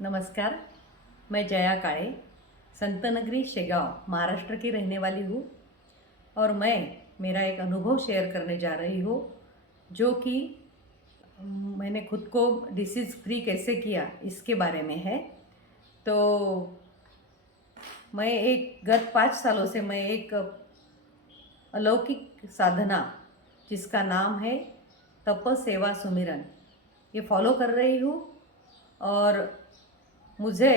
नमस्कार। मैं जया काळे संतनगरी शेगांव महाराष्ट्र की रहने वाली हूँ और मैं मेरा एक अनुभव शेयर करने जा रही हूँ जो कि मैंने खुद को डिसीज़ फ्री कैसे किया इसके बारे में है। तो मैं गत 5 सालों से मैं एक अलौकिक साधना जिसका नाम है तप सेवा सुमिरन ये फॉलो कर रही हूँ। और मुझे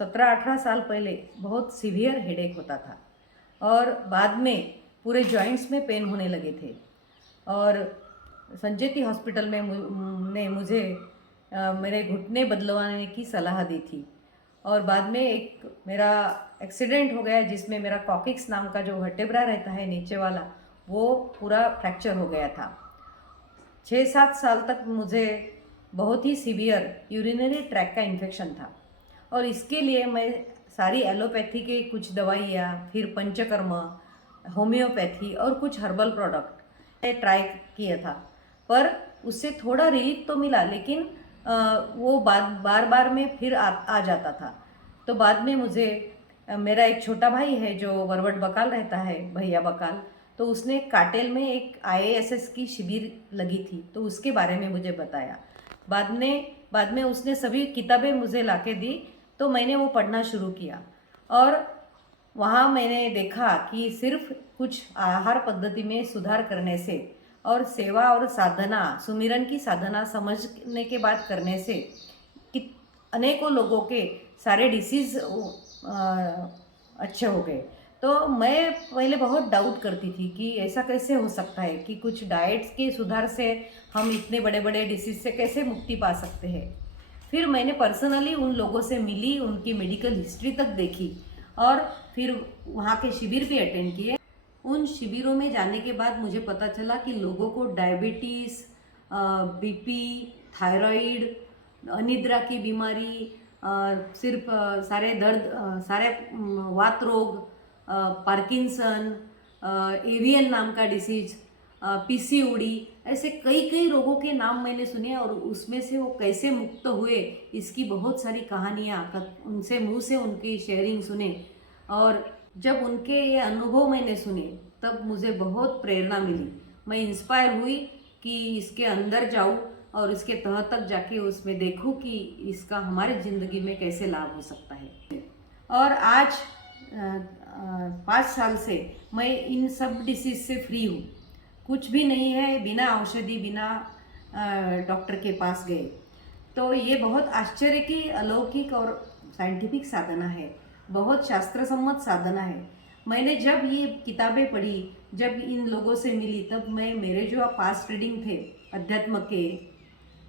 17-18 साल पहले बहुत सीवियर हेडेक होता था और बाद में पूरे जॉइंट्स में पेन होने लगे थे और संजेती हॉस्पिटल में ने मुझे मेरे घुटने बदलवाने की सलाह दी थी। और बाद में एक मेरा एक्सीडेंट हो गया जिसमें मेरा कॉकिक्स नाम का जो वर्टेब्रा रहता है नीचे वाला वो पूरा फ्रैक्चर हो गया था। 6-7 साल तक मुझे बहुत ही सीवियर यूरिनरी ट्रैक का इन्फेक्शन था और इसके लिए मैं सारी एलोपैथी के कुछ दवाइयाँ, फिर पंचकर्म, होम्योपैथी और कुछ हर्बल प्रोडक्ट ट्राई किया था, पर उससे थोड़ा रिलीफ तो मिला, लेकिन वो बार बार में फिर आ जाता था। तो बाद में मुझे मेरा एक छोटा भाई है जो वरवट बकाल रहता है, भैया बकाल, तो उसने काटेल में एक IASS की शिविर लगी थी तो उसके बारे में मुझे बताया। बाद में उसने सभी किताबें मुझे लाके दी तो मैंने वो पढ़ना शुरू किया और वहाँ मैंने देखा कि सिर्फ कुछ आहार पद्धति में सुधार करने से और सेवा और साधना, सुमिरन की साधना समझने के बाद करने से कि अनेकों लोगों के सारे डिसीज़ अच्छे हो गए। तो मैं पहले बहुत डाउट करती थी कि ऐसा कैसे हो सकता है कि कुछ डाइट्स के सुधार से हम इतने बड़े बड़े डिसीज़ से कैसे मुक्ति पा सकते हैं। फिर मैंने पर्सनली उन लोगों से मिली, उनकी मेडिकल हिस्ट्री तक देखी और फिर वहाँ के शिविर भी अटेंड किए। उन शिविरों में जाने के बाद मुझे पता चला कि लोगों को डायबिटीज़, BP, थायराइड, अनिद्रा की बीमारी, सिर्फ सारे दर्द, सारे वात रोग, पार्किंसन, एवियन नाम का डिसीज, PCOD, ऐसे कई कई रोगों के नाम मैंने सुने और उसमें से वो कैसे मुक्त हुए इसकी बहुत सारी कहानियाँ उनसे मुँह से उनकी शेयरिंग सुने। और जब उनके ये अनुभव मैंने सुने तब मुझे बहुत प्रेरणा मिली। मैं इंस्पायर हुई कि इसके अंदर जाऊँ और इसके तह तक जाके उसमें देखूँ कि इसका हमारी ज़िंदगी में कैसे लाभ हो सकता है। और आज 5 साल से मैं इन सब डिसीज़ से फ्री हूँ। कुछ भी नहीं है, बिना औषधि, बिना डॉक्टर के पास गए। तो ये बहुत आश्चर्य की अलौकिक और साइंटिफिक साधना है, बहुत शास्त्र सम्मत साधना है। मैंने जब ये किताबें पढ़ी, जब इन लोगों से मिली, तब मैं मेरे जो पास्ट रीडिंग थे अध्यात्म के,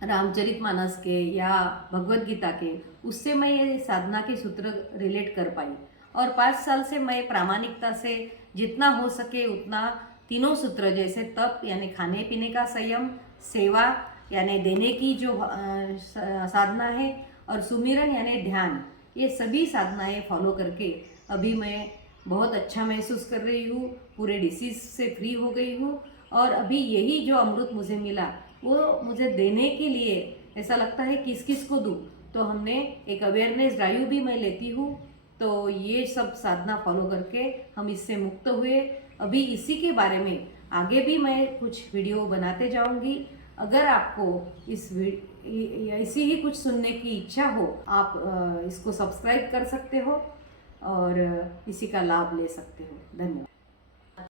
रामचरितमानस के या भगवत गीता के, उससे मैं ये साधना के सूत्र रिलेट कर पाई। और 5 साल से मैं प्रामाणिकता से जितना हो सके उतना तीनों सूत्र, जैसे तप यानी खाने पीने का संयम, सेवा यानी देने की जो साधना है, और सुमिरन यानी ध्यान, ये सभी साधनाएं फॉलो करके अभी मैं बहुत अच्छा महसूस कर रही हूँ, पूरे डिसीज़ से फ्री हो गई हूँ। और अभी यही जो अमृत मुझे मिला वो मुझे देने के लिए ऐसा लगता है किस किस को दूँ। तो हमने एक अवेयरनेस ड्राइव भी मैं लेती हूँ। तो ये सब साधना फॉलो करके हम इससे मुक्त हुए। अभी इसी के बारे में आगे भी मैं कुछ वीडियो बनाते जाऊंगी। अगर आपको ऐसी ही कुछ सुनने की इच्छा हो, आप इसको सब्सक्राइब कर सकते हो और इसी का लाभ ले सकते हो। धन्यवाद।